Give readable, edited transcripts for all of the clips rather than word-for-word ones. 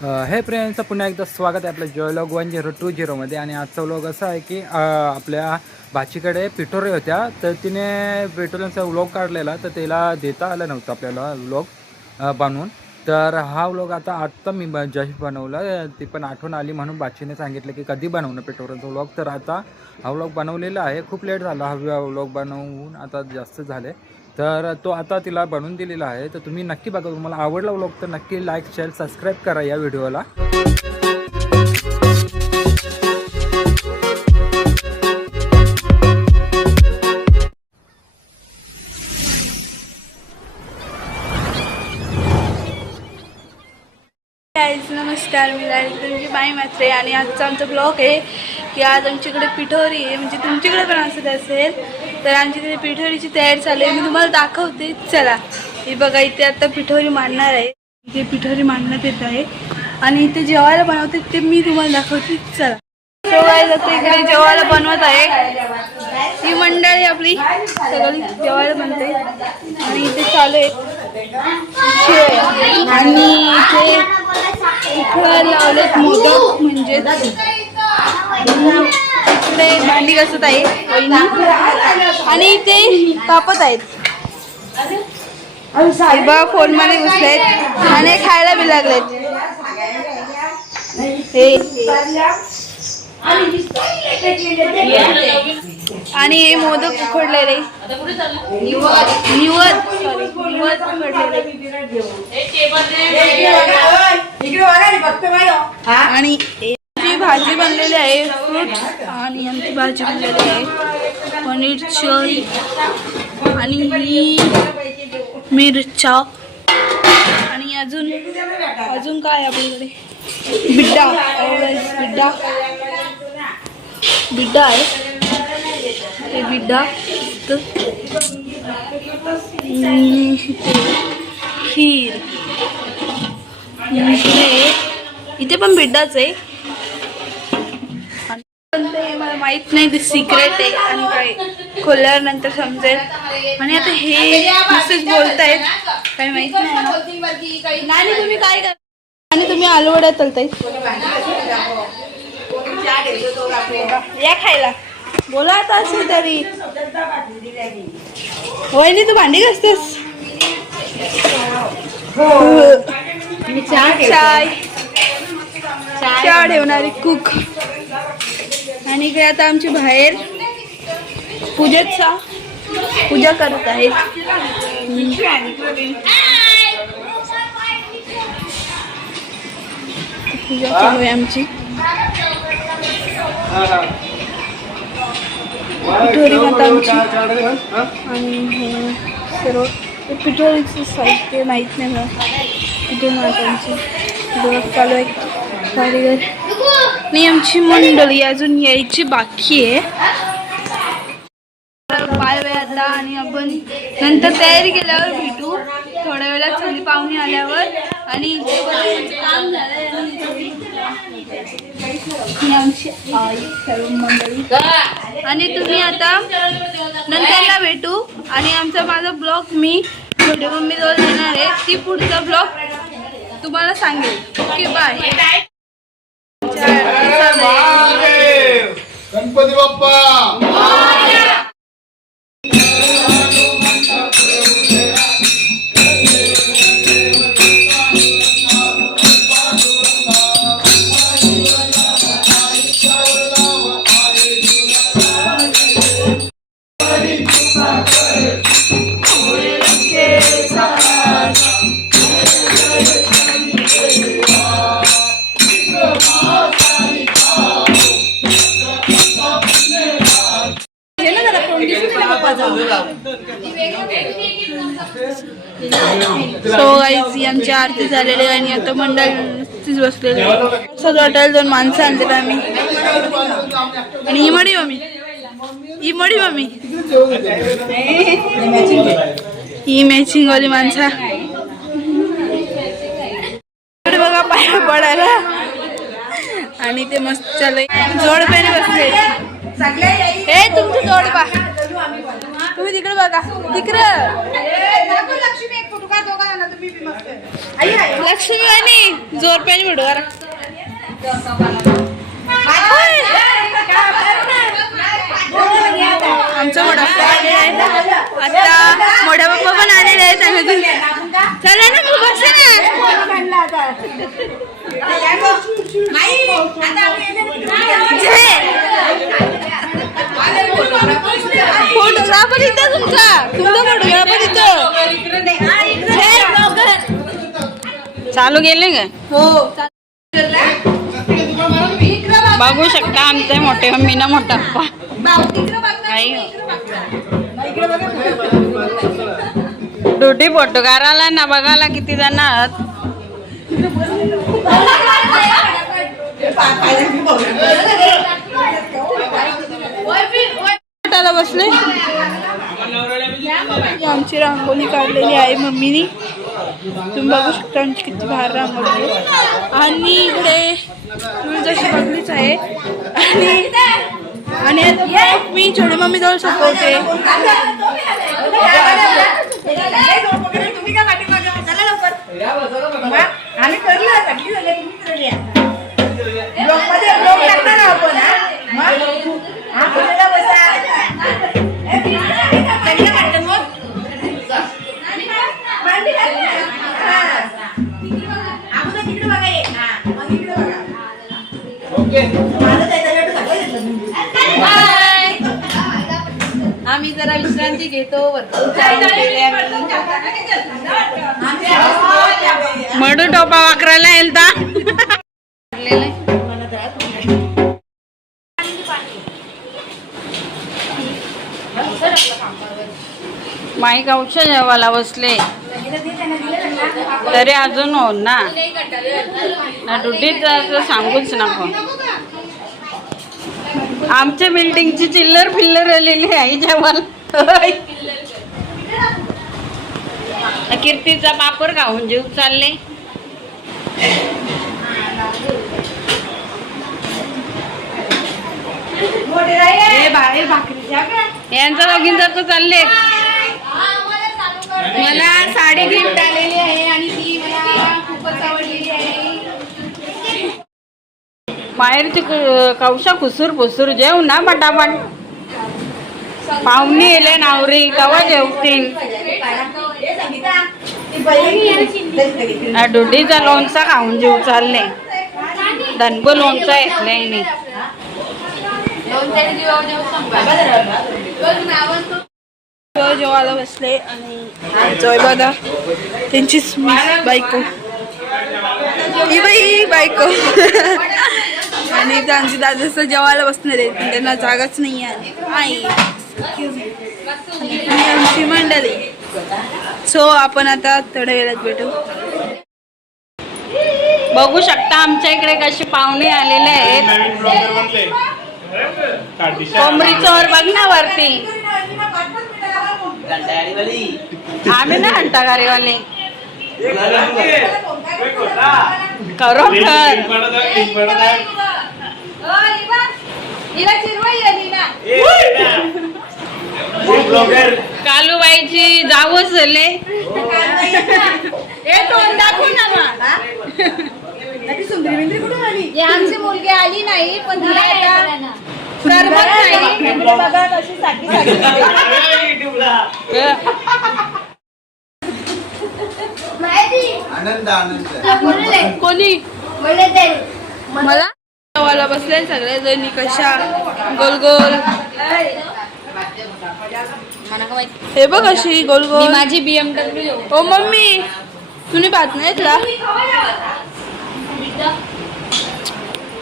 हे फ्रेंड्स, पुन्हा एकदा स्वागत आहे आपल्या जॉयलॉग 1020 मध्ये. आणि आजचा व्लॉग असा आहे की आपल्या भाचीकडे पिठोरे होत्या, तर तिने पिठोऱ्यांचा व्लॉग काढलेला, तर तिला देता आला नव्हता आपल्याला व्लॉग बनवून. तर हा व्लॉग आत्ता मी जस्ट बनवला, ती पण आठवण आली म्हणून बाचीने सांगितलं की कधी बनवणं पिठोऱ्यांचा व्लॉग. तर आता हा व्लॉग बनवलेला आहे. खूप लेट झाला हा व्लॉग बनवून, आता जास्त झाले. तर तो आता तिला बनवून दिलेला आहे. तर तुम्ही नक्की बघा, तुम्हाला आवडला व्लॉग तर नक्की लाईक शेअर सबस्क्राईब करा या व्हिडिओला. नमस्कार, मी तुमची बाई मात्रे. आणि आजचा आमचा ब्लॉग आहे की आज आमच्याकडे पिठोरी आहे, म्हणजे तुमच्याकडे पण असत असेल तर आमच्याकडे पिठोरीची तयारी चालू आहे. मी तुम्हाला दाखवते, चला. हे बघा, इथे आता पिठोरी मांडणार आहे. इथे पिठोरी मांडण्यात येत आहे आणि इथे जेवायला बनवते ते मी तुम्हाला दाखवते, चला. तो गाईज आता इकडे जेवायला बनवत आहे. ही मंडळी आपली सगळी जेवायला बनते आणि इथे चालू आहे आणि इथे इकडे लावलेत मोदक, म्हणजे इकडे भांडी घासत आहे आणि इथे कापत आहेत. बघा, फोन मध्ये घुसलेत आणि खायला बी लागलेत. आणि हे मोदक उकडलेले निवद आणि जी भाजी बनलेली आहे फ्रूट, आणि आमची भाजी बनलेली आहे पनीरची आणि ही मिरच्या आणि अजून काय आपल्याकडे बिड्डा आहे. ते बिड्डा खीर इथे पण बिड्डाच आहे. मला माहित नाही, ते सिक्रेट आहे आणि काय खोलल्यावर नंतर समजेल. आणि आता हे नुसतेच बोलतायत, काही माहित नाही. तुम्ही काय करता आणि तुम्ही आलूवड्या तलताय या खायला. बोला आता असेल तरी. वहिनी, तू भांडी घासतेस? चहा ठेवणारी कुक. आणि इकडे आता आमची बाहेर पूजा करत आहेत. पूजा चालू आहे आमची. पिठोरी माता आमची. आणि सर्व पिठोरीचं साहित्य माहीत नाही मला. पिठोरी मातांची चालू आहे कारीगर. आणि आमची मंडळी अजून यायची बाकी आहे. पाय वेळ आता आणि आपण नंतर तयारी केल्यावर भेटू थोड्या वेळात, सगळी पाहुणे आल्यावर. आणि काम झालं आमची आई सर्व मंडळी. आणि तुम्ही आता नंतरला भेटू. आणि माझा ब्लॉग मी छोट्या मम्मीजवळ देणार आहे, ती पुढचा ब्लॉग तुम्हाला सांगेल. Okay, bye. Ganpati Bappa. So guys, आमची आरती झालेली आहे आणि आता मंडळी बसलेली. सगळं वाटायला 2 माणसं आणतात आम्ही. आणि ही मडी मम्मी ही मॅचिंग वाली माणसं. बघा, पाया पडायला. आणि ते मस्त चालू जोडप्याने बसले. हे तुमचं जोड पा. तुम्ही तिकडे बघा तिकडे लक्ष्मी आणि जोरप्याने भेटू करा आमचा मोठा आलेला आहे आता मोठ्या पप्पा पण आलेले आहेत आम्ही चला ना मग बसा फोटोग्राफर इथं तुमचा फोटोग्राफर इथं चालू गेले का हो बघू शकता आमचे मोठे मीना मोठा काही ड्युटी फोटो काढायला ना बघायला किती जण आहात बसले आमची रांगोळी काढलेली आहे मम्मीनी तुम्ही बघू शकता आमची किती भारी रांगोळी आहे आणि इकडे तुम्ही जशी बघलीच आहे आणि आता मी छोटी मम्मी जवळ शिकवते आम्ही जरा विश्रांती घेतो मडू टोपा वाकरायला येईल ता माईक औषध जेवायला बसले तरी अजून हो ना ड्युटीच असं सांगूच नको आमच्या बिल्डिंगची चिल्लर फिल्लर आलेली आहे जेवायला कीर्तीचा पापड खाऊन जीव चालले यांचा दोघींचा तर चालले मला साडी गिफ्ट आलेली आहे आणि ती मला खूपच आवडलेली आहे बाहेरची कवशा खुसूर फुसूर जेव ना पटापट पाहुणे येले नावरी कवा जेवतील ड्युटीचा लोणचा खाऊन जीव चालले धनबो लोणचा येतले जेवायला बसले आणि जय बघा त्यांचीच बायको ही बाई बायको आणि त्यांची दादा जेवायला बसणार आहेत पण त्यांना जागाच नाही आहे आणि आमची मंडळी सो आपण आता थोड्या वेळात भेटू बघू शकता आमच्या इकडे कसे पाहुणे आलेले आहेत कोंबडी चोर बघ ना वरती आम्ही ना हंटा गाडीवाले खरोखर कालूबाईची जावच झाले आमची मुलगी आली नाही पण कोणी मला वाला बसले सगळे जणी कशा गोल गोल हे बघ अशी गोल गोल माझी BMW ओ मम्मी तुम्ही पाहत नाही तुला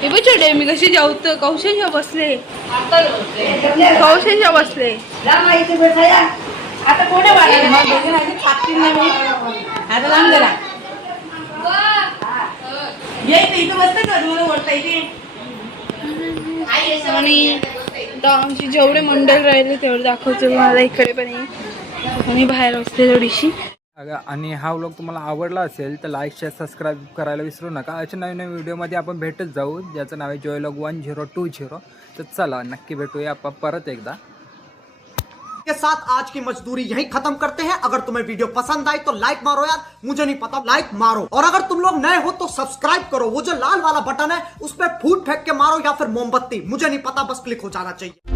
हे बघ छोटे मी कशी जेवतो कौशलच्या बसले कौशलच्या बसले आता कोणा आणि आमची जेवढे मंडळ राहिले तेवढे दाखवतो मला इकडे पण आणि बाहेर असते थोडीशी आणि हा व्लॉग तुम्हाला आवडला असेल तर लाईक शेअर सबस्क्राईब करायला विसरू नका अशा नवीन नवीन व्हिडिओमध्ये आपण भेटत जाऊ ज्याचं नाव आहे जॉयलॉग 1020. तर चला नक्की भेटूया आपण परत एकदा. के साथ आज की मजदूरी यही खत्म करते हैं। अगर तुम्हें वीडियो पसंद आई तो लाइक मारो यार, मुझे नहीं पता, लाइक मारो। और अगर तुम लोग नए हो तो सब्सक्राइब करो, वो जो लाल वाला बटन है उस पर फूट फेंक के मारो या फिर मोमबत्ती, मुझे नहीं पता, बस क्लिक हो जाना चाहिए।